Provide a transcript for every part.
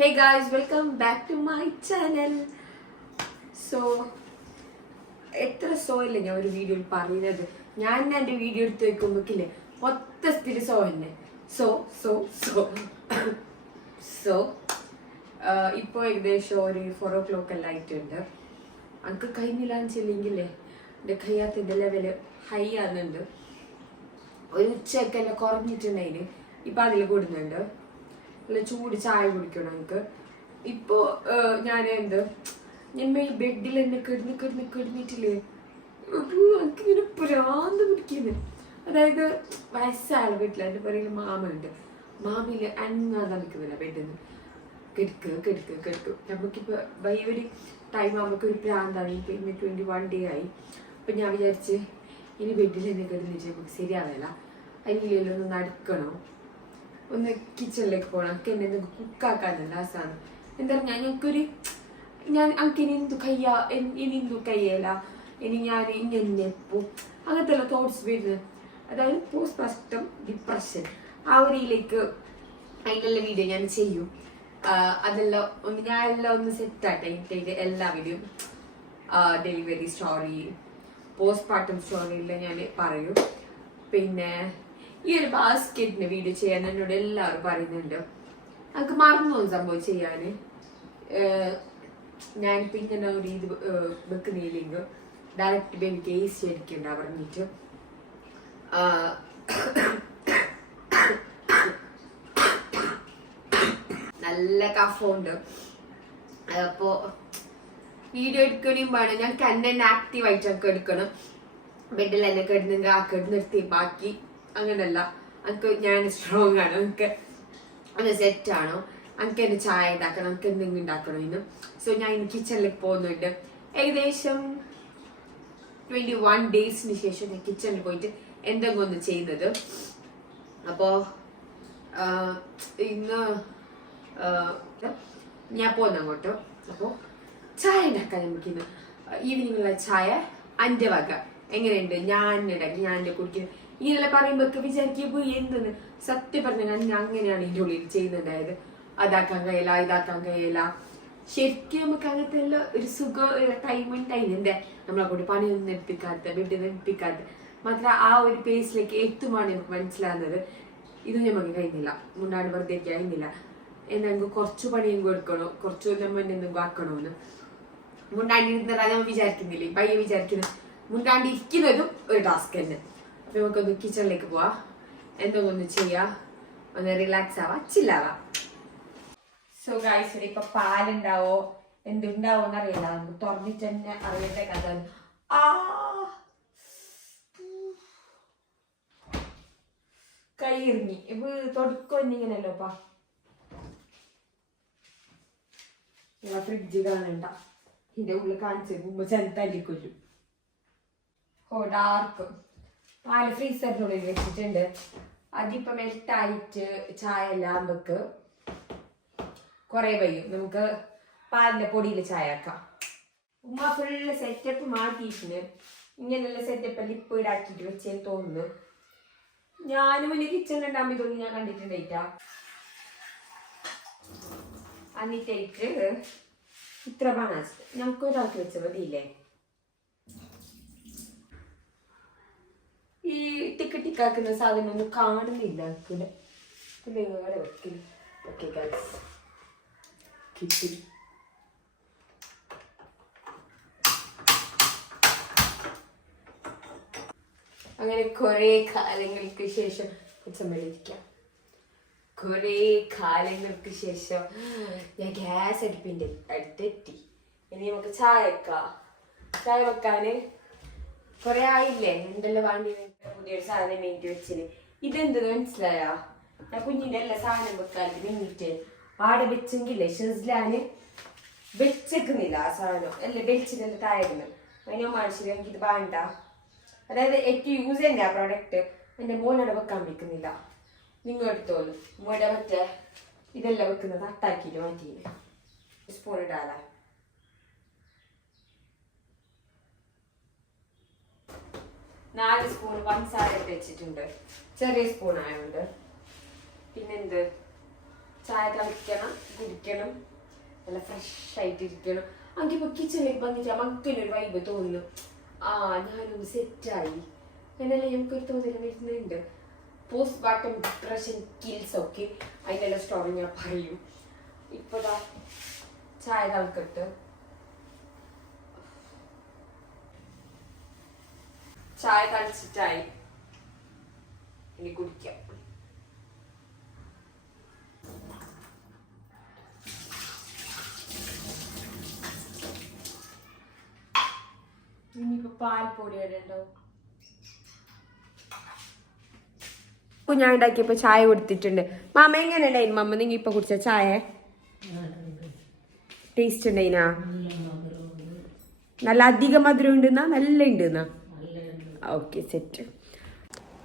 Hey guys, welcome back to my channel. So, എത്ര സോയില്ല ഞാൻ ഒരു വീഡിയോയിൽ പറയുന്നത്. ഞാൻ എൻ്റെ വീഡിയോ എടുത്ത് വെക്കുമ്പോക്കില്ലേ മൊത്തത്തില് സോ തന്നെ. സോ ഇപ്പോൾ ഏകദേശം ഒരു 4 o'clock എല്ലാം ആയിട്ടുണ്ട്. എനിക്ക് കഴിഞ്ഞില്ലാന്ന് ചെല്ലെങ്കിലേ എൻ്റെ കയ്യാത്തിൻ്റെ ലെവല് ഹൈ ആകുന്നുണ്ട്. ഒരു ഉച്ചക്കെല്ലാം കുറഞ്ഞിട്ടുണ്ടെങ്കിൽ ഇപ്പം അതിൽ കൂടുന്നുണ്ട്. നല്ല ചൂട് ചായ കുടിക്കണം നമുക്ക്. ഇപ്പോൾ ഞാൻ ബെഡിൽ തന്നെ കിടന്നിട്ടില്ലേ എനിക്കിങ്ങനെ പ്രാന്ത് പിടിക്കുന്നു. അതായത് വയസ്സായ വീട്ടിൽ എൻ്റെ പറയുന്ന മാമയുണ്ട്. മാമിയിൽ അനങ്ങാതെ നിൽക്കുന്നില്ല ബെഡിൽ നിന്ന്. കിടക്ക് നമുക്കിപ്പോൾ ഒരു ടൈം ആകുമ്പോൾ ഒരു പ്രാന്താണ്. ഇപ്പം ഇന്ന് 21 day ആയി. അപ്പം ഞാൻ വിചാരിച്ച് ഇനി ബെഡിൽ തന്നെ കിടന്നിട്ട് നമുക്ക് ശരിയാവില്ല. അതിലെല്ലാം ഒന്ന് നടക്കണോ, ഒന്ന് കിച്ചണിലേക്ക് പോകണം. എനിക്ക് എന്നെ എന്തെങ്കിലും കുക്കാക്കാനുള്ള ആസാണ്. എന്താ പറഞ്ഞാൽ എനിക്ക് ഇനി എന്തു കയ്യല, ഇനി ഞാൻ ഇങ്ങനെ പോവും, അങ്ങനത്തെ ഉള്ള തോട്ട്സ് വരുന്നത്. അതായത് പോസ്റ്റ്മോർട്ടം ഡിപ്രഷൻ ആ ഒരു ഇതിലേക്ക് അതിനുള്ള വീഡിയോ ഞാൻ ചെയ്യും. അതെല്ലാം ഒന്ന് സെറ്റാട്ടെ എനിക്ക് എല്ലാവരും ഡെലിവറി സ്റ്റോറി, പോസ്റ്റ്മോർട്ടം സ്റ്റോറിയെല്ലാം ഞാൻ പറയും. പിന്നെ ഈ ഒരു ബാസ്കറ്റിന്റെ വീഡിയോ ചെയ്യാൻ എന്നോട് എല്ലാവരും പറയുന്നുണ്ട്. എനിക്ക് മറന്നു സംഭവം ചെയ്യാൻ. ഞാനിപ്പോൾ ഇങ്ങനെ ഒരു ഇത് വെക്കുന്നില്ലെങ്കിൽ ഡയറക്റ്റ് എനിക്ക് ഈസി അടിക്കണ്ട പറഞ്ഞിട്ട് നല്ല കഫുണ്ട്. അപ്പോൾ വീഡിയോ എടുക്കണേയും വേണം. ഞാൻ തന്നെ ആക്റ്റീവായിട്ടൊക്കെ എടുക്കണം. ബെഡിൽ തന്നെ കിടന്നെങ്കിൽ ആ കിടന്നിർത്തി ബാക്കി അങ്ങനല്ല. എനിക്ക് ഞാൻ സ്ട്രോങ് ആണ്, എനിക്ക് അത് സെറ്റാണോ, എനിക്ക് എന്നെ ചായ ഉണ്ടാക്കണം, എനിക്ക് എന്തെങ്കിലും ഉണ്ടാക്കണം ഇന്ന്. സോ ഞാൻ ഇന്ന് കിച്ചണിലേക്ക് പോകുന്നുണ്ട്. ഏകദേശം 21 days ശേഷം ഞാൻ കിച്ചണിൽ പോയിട്ട് എന്തെങ്കിലും ഒന്ന് ചെയ്യുന്നത്. അപ്പോൾ ഇന്ന് ഞാൻ പോകുന്ന അങ്ങോട്ട്. അപ്പോൾ ചായ ഉണ്ടാക്കാൻ നമുക്കിന്ന് ഈവനിങ്ങുള്ള ചായ എൻ്റെ വക എങ്ങനെയുണ്ട് ഞാൻ കുടിക്കുന്നത് ഇങ്ങനെയുള്ള പറയുമ്പോഴൊക്കെ വിചാരിക്കുമ്പോൾ എന്തെന്ന്. സത്യം പറഞ്ഞാൽ ഞാൻ അങ്ങനെയാണ് ഇതിൻ്റെ ഉള്ളിൽ ചെയ്യുന്നുണ്ടായത്. അതാക്കാൻ കഴിയില്ല, ഇതാക്കാൻ കഴിയില്ല. ശരിക്കും നമുക്ക് അങ്ങനത്തെ എല്ലാം ഒരു സുഖം ടൈം എന്താ നമ്മളെ കൂടി പണിയൊന്നും എടുപ്പിക്കാത്ത, ബെഡൊന്നും എടുപ്പിക്കാത്ത മാത്രം ആ ഒരു പേസിലേക്ക് എത്തുമാണ് നമുക്ക് മനസ്സിലാകുന്നത്. ഇതും നമുക്ക് കഴിയുന്നില്ല, മുണ്ടാണ്ട് വെറുതെ കഴിയുന്നില്ല. എന്തെങ്കിലും കുറച്ച് പണിയും കൊടുക്കണോ, കുറച്ച് നമ്മൾ എന്തെങ്കിലും ആക്കണമെന്ന് മുണ്ടാണ്ടിരുന്നതാ നമ്മൾ വിചാരിക്കുന്നില്ലേ, പയ്യെ വിചാരിക്കുന്നത്. മുണ്ടാണ്ടിരിക്കുന്നതും ഒരു ടാസ്ക് തന്നെ. അപ്പൊ നമുക്കൊന്ന് കിച്ചണിലേക്ക് പോവാ, എന്തെങ്കിലും ഒന്ന് ചെയ്യാ, ഒന്ന് റിലാക്സ് ആവാ, ചില്ലാവാ. സോ ഗൈസ്, ഇപ്പൊ പാലുണ്ടാവോ എന്തുണ്ടാവോ എന്നറിയില്ല. നമുക്ക് തുറന്നിട്ട് തന്നെ അറിയേണ്ട കഥ. കൈ ഇറങ്ങി തൊടുക്കൊന്നിങ്ങനല്ലോപ്പാ. ഫ്രിഡ്ജ് കാണണ്ട, ഇതിന്റെ ഉള്ളിൽ കാണിച്ചു മുമ്പ് ചെറുത്തല്ലിക്കൊല്ലും. ഡാർക്ക് പാല് ഫ്രീസറിനുള്ളിൽ വെച്ചിട്ടുണ്ട്. അതിപ്പോ മെൽട്ടായിട്ട് ചായ എല്ലാം ആകുമ്പോക്ക് കുറെ വയ്യും. നമുക്ക് പാലിന്റെ പൊടിയിൽ ചായ ആക്കാം. ഉമ്മ ഫുള്ള് സെറ്റപ്പ് മാറ്റിയിട്ടുണ്ട്. ഇങ്ങനെയുള്ള സെറ്റപ്പ് എല്ലാം ഇപ്പൊ ഇടാക്കിട്ട് വെച്ചേന്ന് തോന്നുന്നു. ഞാനും എന്റെ കിച്ചണിലുണ്ടാകുമ്പോ ഇതൊന്നും ഞാൻ കണ്ടിട്ടുണ്ടായിട്ടാ. എന്നിട്ടായിട്ട് ഇത്ര ബനാസ് ഞങ്ങൾക്ക് ഒരാൾക്ക് വെച്ച മതിയില്ലേ. ഈ ടിക്കാക്കുന്ന സാധനം ഒന്നും കാണുന്നില്ല. നിങ്ങളെ വെക്കില്ല. ഓക്കെ ഗൈസ്, കിട്ടി. അങ്ങനെ കുറെ കാലങ്ങൾക്ക് ശേഷം കുച്ചമ്പലിരിക്കാം. കുറെ കാലങ്ങൾക്ക് ശേഷം ഞാൻ ഗ്യാസ് അടുപ്പിന്റെ അടുത്തെത്തി. ഇനി നമുക്ക് ചായ വെക്കാന് കൊറേ ആയില്ലേ. എന്തെല്ലാം വാങ്ങി പുതിയൊരു സാധനം മേടിച്ച് വെച്ചിന്. ഇതെന്ത് മനസ്സിലായ? ഞാൻ കുഞ്ഞിന്റെ എല്ലാ സാധനം വെക്കാനായിട്ട് മിന്നിട്ട് ആടെ വെച്ചെങ്കിലേ ഷെസ്ലാന് വെച്ചേക്കുന്നില്ല. ആ സാധനം എല്ലാം വെച്ചിട്ട് തായിരുന്നു. അതിനെ മനുഷ്യർ എനിക്കിത് വേണ്ട. അതായത് ഏറ്റവും യൂസ് ചെയ്യേണ്ട ആ പ്രോഡക്റ്റ് എൻ്റെ മോനോടെ വെക്കാൻ വെക്കുന്നില്ല. നിങ്ങൾ എടുത്തോളൂ. മോടെ മറ്റേ ഇതെല്ലാം വെക്കുന്നത് അട്ടാക്കിയിട്ട് മാറ്റിയില്ലേ. സ്പൂൺ ഇടാല. നാല് സ്പൂൺ പഞ്ചസാര ഇട്ട് വെച്ചിട്ടുണ്ട്. ചെറിയ സ്പൂൺ ആയതുകൊണ്ട്. പിന്നെന്ത് ചായ കളിക്കണം, കുടിക്കണം, നല്ല ഫ്രഷ് ആയിട്ടിരിക്കണം. അങ്കിപ്പോ കിച്ചണിലേക്ക് വന്നിട്ട് മക്കനൊരു വൈബ് തോന്നുന്നു. ഞാനൊന്ന് സെറ്റായി എന്നല്ല ഞങ്ങൾക്കൊരു തോന്നൽ വരുന്നുണ്ട്. പോസ്റ്റ് പാർട്ടം ഡിപ്രഷൻ കിൽസ് ഒക്കെ അതിനെല്ലാം സ്റ്റോറി ഞാൻ പറയും. ഇപ്പതാ ചായ കളിക്കട്ട്. ചായ കളിച്ചിട്ടായി, ഇനി കുടിക്കാം. ഇനിയിപ്പോ പാൽപ്പൊടി വരണ്ടോ? ഞാൻ ഉണ്ടാക്കിയപ്പോ ചായ കൊടുത്തിട്ടുണ്ട്. മാമ എങ്ങനെ ഉണ്ടായിരുന്നു? മമ്മ നിങ്ങൾ ഇപ്പൊ കുടിച്ച ചായ ടേസ്റ്റ് ഉണ്ടായിനാ? നല്ല അധികം മധുരം ഉണ്ടെന്നാ? നല്ല ഉണ്ടെന്നാ? Okay, set.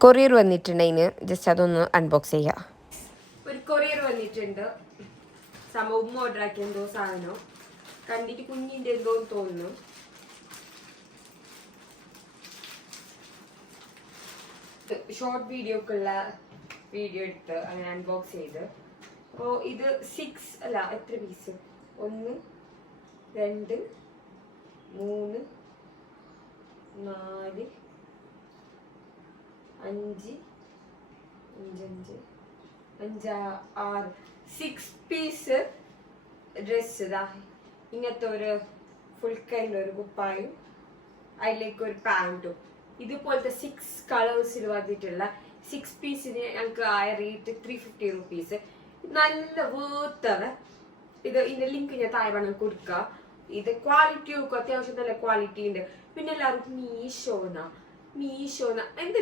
കൊറിയർ വന്നിട്ടുണ്ടതിന് ജസ്റ്റ് അതൊന്ന് അൺബോക്സ് ചെയ്യാം. ഒരു കൊറിയർ വന്നിട്ടുണ്ട്. സംഭവം ഓർഡർ ആക്കിയ എന്തോ സാധനം കണ്ടിട്ട് കുഞ്ഞിന്റെ എന്തോന്ന് തോന്നുന്നു. ഷോർട്ട് വീഡിയോക്കുള്ള വീഡിയോ എടുത്ത് അങ്ങനെ അൺബോക്സ് ചെയ്ത്. അപ്പോൾ ഇത് 6 അല്ല, എത്ര പീസ്? 1 2 3 4 5 5 6 6 piece dress. ഇതാ ഇങ്ങനത്തെ ഒരു ഫുൾ കൈൻ്റെ ഒരു കുപ്പായും അതിലേക്ക് ഒരു പാൻറ്റും. ഇതുപോലത്തെ 6 കളേഴ്സിൽ വന്നിട്ടുള്ള 6 പീസിന് ഞങ്ങൾക്ക് ആയ റേറ്റ് 350 റുപ്പീസ്. നല്ല വേർത്താണ് ഇത്. ഇതിന്റെ ലിങ്ക് ഞാൻ താഴെ വേണം കൊടുക്കുക. ഇത് ക്വാളിറ്റി ഒക്കെ അത്യാവശ്യം നല്ല ക്വാളിറ്റി ഉണ്ട്. പിന്നെ എല്ലാവർക്കും മീഷോ എന്താ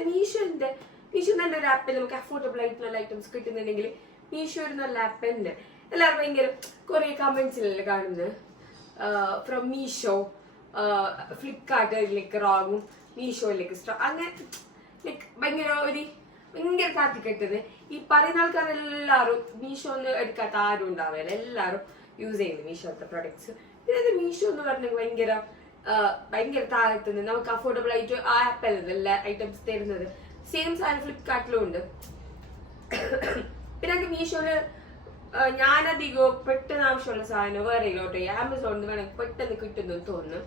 മീഷോ നല്ലൊരു ആപ്പ്. നമുക്ക് അഫോർഡബിൾ ആയിട്ടുള്ള ഐറ്റംസ് കിട്ടുന്നുണ്ടെങ്കിൽ മീഷോ ഒരു നല്ല ആപ്പ് ഉണ്ട്. എല്ലാവരും ഭയങ്കര കുറെ കമന്റ്സിലല്ലേ കാണുന്നത്. ഫ്രം മീഷോ, ഫ്ലിപ്കാർട്ടിലേക്ക് വാങ്ങും, മീഷോയിലേക്ക് അങ്ങനെ ഭയങ്കര കാത്തിക്കെട്ടത്. ഈ പറയുന്ന ആൾക്കാരെല്ലാവരും മീഷോ ഒന്ന് എടുക്കാത്ത ആരും ഉണ്ടാവില്ല. എല്ലാവരും യൂസ് ചെയ്യുന്നു മീഷോത്തെ പ്രൊഡക്ട്സ്. പിന്നെ മീഷോ എന്ന് പറഞ്ഞാൽ ഭയങ്കര താഴത്തുനിന്ന് നമുക്ക് അഫോർഡബിൾ ആയിട്ട് ആ ആപ്പല്ല എല്ലാ ഐറ്റംസ് തരുന്നത്. സെയിം സാധനം ഫ്ലിപ്കാർട്ടിലും ഉണ്ട്. പിന്നെ എനിക്ക് മീഷോയില് ഞാനധികം പെട്ടെന്ന് ആവശ്യമുള്ള സാധനം വേറെ ഇല്ലോട്ടെ ആമസോണിൽ വേണമെങ്കിൽ പെട്ടെന്ന് കിട്ടുന്നു തോന്നുന്നു.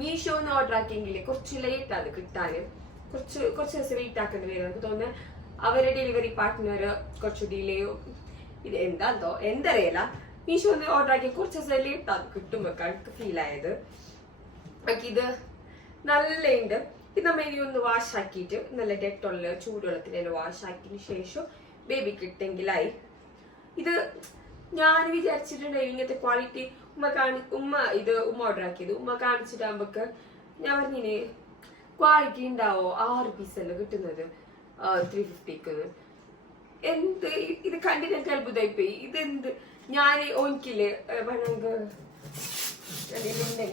മീഷോന്ന് ഓർഡർ ആക്കിയെങ്കിൽ കുറച്ച് ലേറ്റ് ആണ് കിട്ടാൻ. കുറച്ച് ദിവസം വെയിറ്റ് ആക്കേണ്ടി വരും എനിക്ക് തോന്നുന്നു. അവരുടെ ഡെലിവറി പാർട്ട്ണർ കുറച്ച് ഡിലേയോ ഇത് എന്തറിയില്ല. മീഷോന്ന് ഓർഡർ ആക്കി കുറച്ച് ദിവസം ലേറ്റ് ആണ് കിട്ടുമ്പോൾ എനിക്ക് ഫീൽ ആയത്. ഇത് നല്ല ഉണ്ട്. ഇത് നമ്മൾ ഇനി ഒന്ന് വാഷ് ആക്കിയിട്ട് നല്ല ഡെറ്റോളില് ചൂടുവെള്ളത്തിലെല്ലാം വാഷ് ആക്കിയതിന് ശേഷം ബേബിക്ക് ഇട്ടെങ്കിലായി. ഇത് ഞാൻ വിചാരിച്ചിട്ടുണ്ടായി ഇങ്ങനത്തെ ക്വാളിറ്റി ഉമ്മ ഓർഡർ ആക്കിയത്. ഉമ്മ കാണിച്ചിട്ടാകുമ്പോക്ക് ഞാൻ പറഞ്ഞിന് ക്വാളിറ്റി ഉണ്ടാവോ? 6 പീസല്ലേ കിട്ടുന്നത് 350ക്ക്. എന്ത് ഇത് കണ്ടിട്ട് എനിക്ക് അത്ഭുതമായിപ്പോയി. ഇതെന്ത് ഞാൻ ഓനിക്കില്ലേ വേണമെങ്കിൽ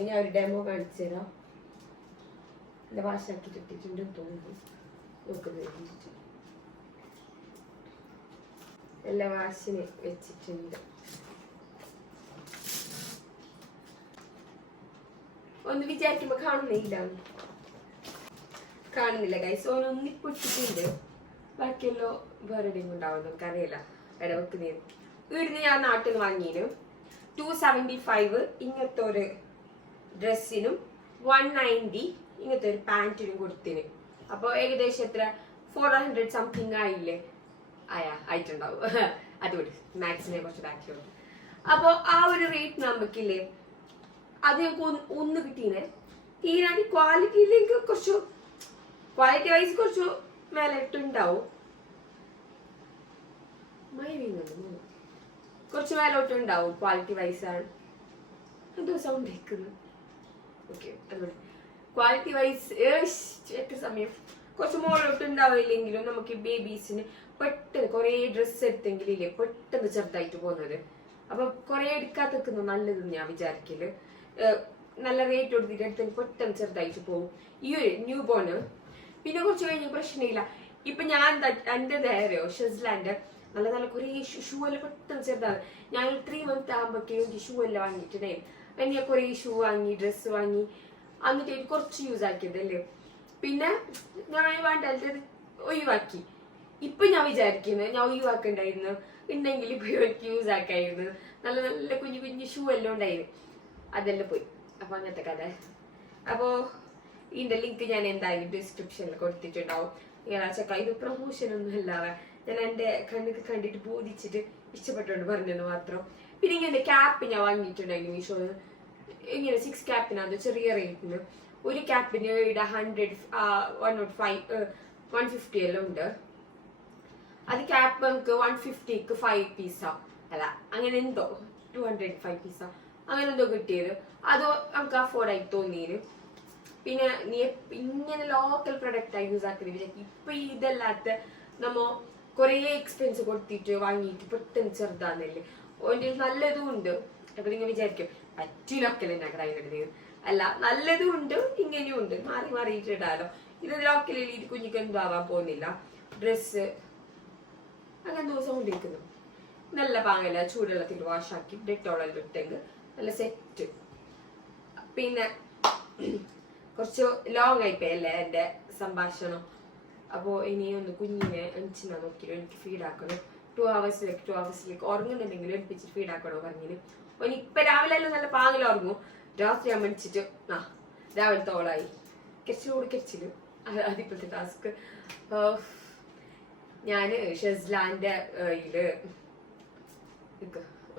ഞാൻ ഒരു ഡെമോ കാണിച്ചു തരാം. എന്റെ വാശാക്കിട്ട് ഇട്ടിട്ടുണ്ട് തോന്നുന്നു. നോക്കുന്നത് എല്ലാ വാശിന് വെച്ചിട്ടുണ്ട്. ഒന്ന് വിചാരിക്കുമ്പോ കാണുന്നില്ല ഗൈസ്. ഓനൊന്നിപ്പൊട്ടിട്ടുണ്ട്. ബാക്കിയല്ലോ വേറെ എവിടെയും ഉണ്ടാവും, നമുക്കറിയില്ല എവിടെ വെക്കുന്നേന്ന്. വീടിന് ഞാൻ നാട്ടിൽ നിന്ന് വാങ്ങിയിരുന്നു 275 ഇങ്ങനത്തെ ഒരു ഡ്രസ്സിനും 190 ഇങ്ങനത്തെ ഒരു പാന്റിനും കൊടുത്തിന്. അപ്പൊ ഏകദേശം എത്ര 400 സംതിങ് ആയില്ലേ? ആയിട്ടുണ്ടാവും. അതുകൊണ്ട് മാക്സിനെ കുറച്ച് ബാക്കിയുണ്ട്. അപ്പൊ ആ ഒരു റേറ്റ് നമുക്കില്ലേ അത് ഞങ്ങൾക്ക് ഒന്ന് കിട്ടീനെ. ഈ ക്വാളിറ്റിയിലേക്ക് ക്വാളിറ്റി വൈസ് കുറച്ചു മേലെ ഇട്ടുണ്ടാവും. കുറച്ച് മേലോട്ടുണ്ടാവും ക്വാളിറ്റി വൈസ് ആണ്. എന്തോ സൗണ്ട് കേൾക്കുന്നു. ഓക്കെ, അതുകൊണ്ട് ക്വാളിറ്റി വൈസ് എത്ര സമയം കുറച്ച് മുകളിലോട്ട് ഉണ്ടാവില്ലെങ്കിലും നമുക്ക് ബേബീസിന് പെട്ടെന്ന് കുറെ ഡ്രസ്സ് എടുത്തെങ്കിലില്ലേ പെട്ടെന്ന് ചെറുതായിട്ട് പോകുന്നത്. അപ്പൊ കുറെ എടുക്കാത്ത നല്ലതെന്ന് ഞാൻ വിചാരിക്കല്. നല്ല റേറ്റ് കൊടുത്തിട്ട് എടുത്തെങ്കിൽ പെട്ടെന്ന് ചെറുതായിട്ട് പോകും ഈ ഒരു ന്യൂ ബോണ്. പിന്നെ കുറച്ച് കഴിഞ്ഞ പ്രശ്നമില്ല. ഇപ്പൊ ഞാൻ എന്റെ നേരെയോ ഷെസ്ലാൻഡ് നല്ല നല്ല കുറെ ഷൂ എല്ലാം പെട്ടെന്ന് ചെറുതാണ്. ഞാൻ 3 months ആകുമ്പോഴേക്കും ഷൂ എല്ലാം വാങ്ങിയിട്ടുണ്ടായിരുന്നു. അതിന് ഞാൻ കുറെ ഷൂ വാങ്ങി, ഡ്രസ്സ് വാങ്ങി, എന്നിട്ട് കുറച്ച് യൂസ് ആക്കിയതല്ലേ. പിന്നെ ഞാൻ വേണ്ടത് ഒഴിവാക്കി. ഇപ്പൊ ഞാൻ വിചാരിക്കുന്നത് ഞാൻ ഒഴിവാക്കണ്ടായിരുന്നു, ഉണ്ടെങ്കിൽ ഇപ്പൊ എനിക്ക് യൂസ് ആക്കായിരുന്നു. നല്ല നല്ല കുഞ്ഞു കുഞ്ഞു ഷൂ എല്ലാം ഉണ്ടായിരുന്നു, അതെല്ലാം പോയി. അപ്പൊ അങ്ങനത്തെ കഥ. അപ്പോ ഇതിന്റെ ലിങ്ക് ഞാൻ എന്തായാലും ഡിസ്ക്രിപ്ഷനിൽ കൊടുത്തിട്ടുണ്ടാവും. ചക്ക ഇത് പ്രൊമോഷൻ ഒന്നും അല്ലാതെ ഞാൻ എന്റെ കണ്ണൊക്കെ കണ്ടിട്ട് ബോധിച്ചിട്ട് ഇഷ്ടപ്പെട്ടുകൊണ്ട് പറഞ്ഞെന്ന് മാത്രം. പിന്നെ ഇങ്ങനെ ക്യാപ്പ് ഞാൻ വാങ്ങിയിട്ടുണ്ടായിരുന്നു മീഷോന്ന്. ഇങ്ങനെ 6 ക്യാപ്പിനത് ചെറിയ റേറ്റിന്. ഒരു ക്യാപ്പിന് ഇവിടെ 100, 105, 150 എല്ലാം ഉണ്ട്. അത് ക്യാപ്പ് നമുക്ക് 150ക്ക് 5 പീസോ അല്ല അങ്ങനെ എന്തോ 205 പീസോ അങ്ങനെ എന്തോ കിട്ടിയത്. അത് നമുക്ക് അഫോർഡ് ആയി തോന്നിയത്. പിന്നെ നീ ഇങ്ങനെ ലോക്കൽ പ്രൊഡക്റ്റ് ആയി യൂസ് ആക്കുന്നത് ഇപ്പൊ ഇതല്ലാത്ത നമ്മ കൊറേ എക്സ്പെൻസ് കൊടുത്തിട്ട് വാങ്ങിയിട്ട് പെട്ടെന്ന് ചെറുതാന്നല്ലേ. ഓൻ്റെ നല്ലതും ഉണ്ട്. അപ്പൊ നിങ്ങൾ വിചാരിക്കും പറ്റി ലോക്കൽ തന്നെ കടയിലെടുത്ത്. അല്ല, നല്ലതും ഉണ്ട് ഇങ്ങനെയും ഉണ്ട്, മാറി മാറിയിട്ടിടാലോ. ഇത് ലോക്കലിൽ ഇത് കുഞ്ഞിക്ക് എന്തും ആവാൻ പോകുന്നില്ല. ഡ്രസ്സ് അങ്ങനെ ദിവസം കൊണ്ടിരിക്കുന്നു നല്ല പാങ്ങല ചൂടുവെള്ളത്തിൽ വാഷാക്കി ഡെറ്റോളെല്ലാം ഇട്ടെങ്കിൽ നല്ല സെറ്റ്. പിന്നെ കുറച്ച് ലോങ് ആയിപ്പോയല്ലേ എന്റെ സംഭാഷണം. അപ്പോ ഇനിയൊന്ന് കുഞ്ഞിനെ അഞ്ചിനാ നോക്കിയിട്ട് എനിക്ക് ഫീഡാക്കണം. 2 hours ഉറങ്ങുന്നുണ്ടെങ്കിൽ എടുപ്പിച്ചിട്ട് ഫീഡാക്കണോ പറഞ്ഞിന്. ഓന് ഇപ്പൊ രാവിലെ എല്ലാം നല്ല പാങ്ങിൽ ഉറങ്ങും. രാത്രി ഞാൻ മടിച്ചിട്ട് രാവിലെ തോളായി കെച്ചിലോട് കെച്ചില്. അതിപ്പോഴത്തെ ടാസ്ക്. ഞാന് ഷെസ്ലാന്റെ ഇതില്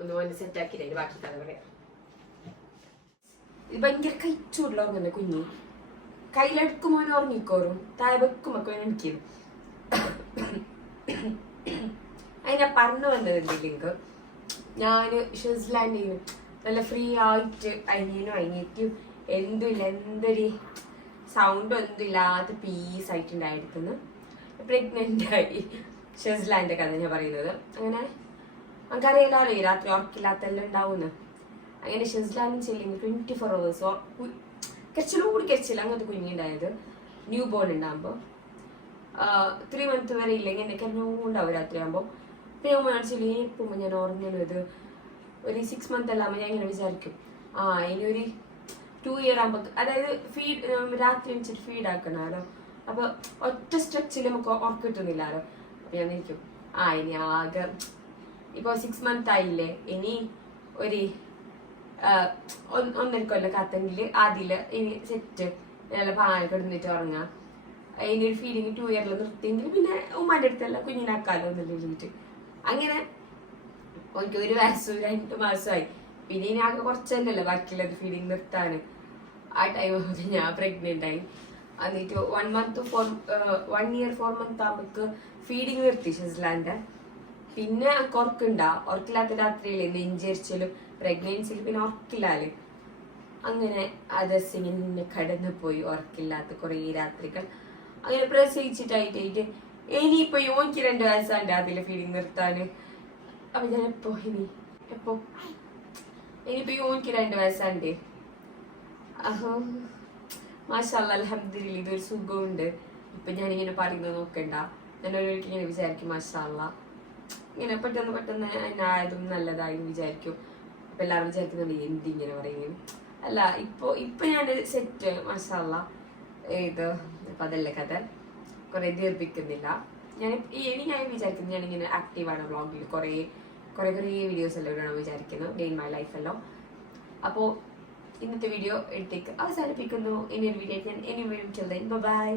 ഒന്ന് വന്ന് സെറ്റാക്കിയിട്ട് അതിന്റെ ബാക്കി കഥ പറയാം. ഇത് ഭയങ്കര കൈച്ചൂടിൽ ഉറങ്ങുന്ന കുഞ്ഞു. കയ്യിലെടുക്കുമോ ഉറങ്ങിക്കോറും, താഴെ വെക്കുമൊക്കെ എനിക്കും. അതിനെ പറഞ്ഞു വന്നത് ലിങ്ക്. ഞാന് ഷെസ്ലാൻഡ് നല്ല ഫ്രീ ആയിട്ട് അനിയനും എന്തുമില്ല, എന്തൊരു സൗണ്ട് ഒന്നും ഇല്ലാത്ത പീസ് ആയിട്ടുണ്ടായിരിക്കുന്നു. പ്രഗ്നന്റ് ആയി. ഷെസ്ലാൻഡിന്റെ കഥ ഞാൻ പറയുന്നത്. അങ്ങനെ നമുക്കറിയാലോ ഈ രാത്രി ഉറക്കില്ലാത്തെല്ലാം ഉണ്ടാവുന്നു. അങ്ങനെ ഷെസ്ലാൻഡും ചെല്ലിങ് 24 hours കരച്ചിലോട് കരച്ചില്ല. അങ്ങനത്തെ കുഞ്ഞുണ്ടായത് ന്യൂ ബോൺ ഉണ്ടാകുമ്പോൾ 3 months വരെ ഇല്ലെങ്കിൽ എന്നെ കരഞ്ഞോണ്ടാവും രാത്രി ആകുമ്പോൾ. പിന്നെ ഞാൻ മനസ്സിലായി ഇപ്പം ഞാൻ ഉറങ്ങുന്നത് ഒരു 6 months അല്ലാകുമ്പോൾ ഞാൻ ഇങ്ങനെ വിചാരിക്കും ഇനി ഒരു 2 year ആകുമ്പോൾ, അതായത് രാത്രി വെച്ചിട്ട് ഫീഡ് ആക്കണമല്ലോ. അപ്പൊ ഒറ്റ സ്ട്രെച്ചിൽ നമുക്ക് ഉറക്കം കിട്ടുന്നില്ലല്ലോ. അപ്പൊ ഞാൻ നിൽക്കും ഇനി ആകെ ഇപ്പൊ 6 months ആയില്ലേ, ഇനി ഒരു 1.5 കൊല്ലം കാത്തെങ്കിൽ അതില് ഇനി സെറ്റ് നല്ല പാൽ കിടന്നിട്ട് ഉറങ്ങാം. ഇനി ഒരു ഫീഡിങ് 2 year നിർത്തിയെങ്കിൽ പിന്നെ ഉമ്മാന്റെ അടുത്തല്ല കുഞ്ഞിനാക്കാലോ എന്നുള്ള രീതിയിട്ട്. അങ്ങനെ എനിക്ക് 1 വയസ്സും 2 മാസമായി. പിന്നെ ഇനി ആകെ കുറച്ചല്ലല്ലോ ബാക്കിയുള്ളത് ഫീഡിങ് നിർത്താന്. ആ ടൈം ഞാൻ പ്രഗ്നന്റ് ആയി. എന്നിട്ട് 1 year 4 months ആകുമ്പോക്ക് ഫീഡിങ് നിർത്തി ഷെസ്ലാൻഡ്. പിന്നെ ഉറക്കില്ലാത്ത രാത്രിയില് നെഞ്ചരിച്ചലും പ്രഗ്നൻസിയിൽ പിന്നെ ഉറക്കില്ലാല്. അങ്ങനെ അതസിങ്ങനെ കടന്നു പോയി ഉറക്കില്ലാത്ത കുറെ രാത്രികൾ. അങ്ങനെ പ്രസവിച്ചിട്ടായിട്ട് ഇനിയിപ്പോ എനിക്ക് 2 വയസ്സാണ്ട് അതില് ഫീഡിങ് നിർത്താന്. അപ്പൊ ഞാൻ ഇനിയിപ്പോ എനിക്ക് 2 വയസ്സാണ്ട്. മാഷാഅല്ലാ അൽഹംദുലില്ലാ ഇതൊരു സുഖമുണ്ട്. ഇപ്പൊ ഞാനിങ്ങനെ പറയുന്നത് നോക്കണ്ട. ഞാനൊരിക്കലും ഇങ്ങനെ വിചാരിക്കും മാഷാഅല്ലാ ഇങ്ങനെ പെട്ടെന്ന് എന്നായതും നല്ലതായി വിചാരിക്കും. അപ്പൊ എല്ലാവരും വിചാരിക്കുന്നുണ്ട് എന്തിങ്ങനെ പറയുന്നത്. അല്ല, ഇപ്പൊ ഞാൻ സെറ്റ് മാഷാഅല്ലാ. അപ്പൊ അതല്ല കഥ, കുറെ ദീർഘിക്കുന്നില്ല. ഞാൻ വിചാരിക്കുന്നു ഞാനിങ്ങനെ ആക്റ്റീവാണ് വ്ളോഗിൽ. കുറെ വീഡിയോസ് എല്ലാം ഇടണം വിചാരിക്കുന്നു, ഡേ ഇൻ മൈ ലൈഫ് എല്ലാം. അപ്പോ ഇന്നത്തെ വീഡിയോ എടുത്തേക്ക് അവസാനിപ്പിക്കുന്നു. ഇനിയൊരു വീഡിയോ ഞാൻ ഇനി വരും. ബൈ.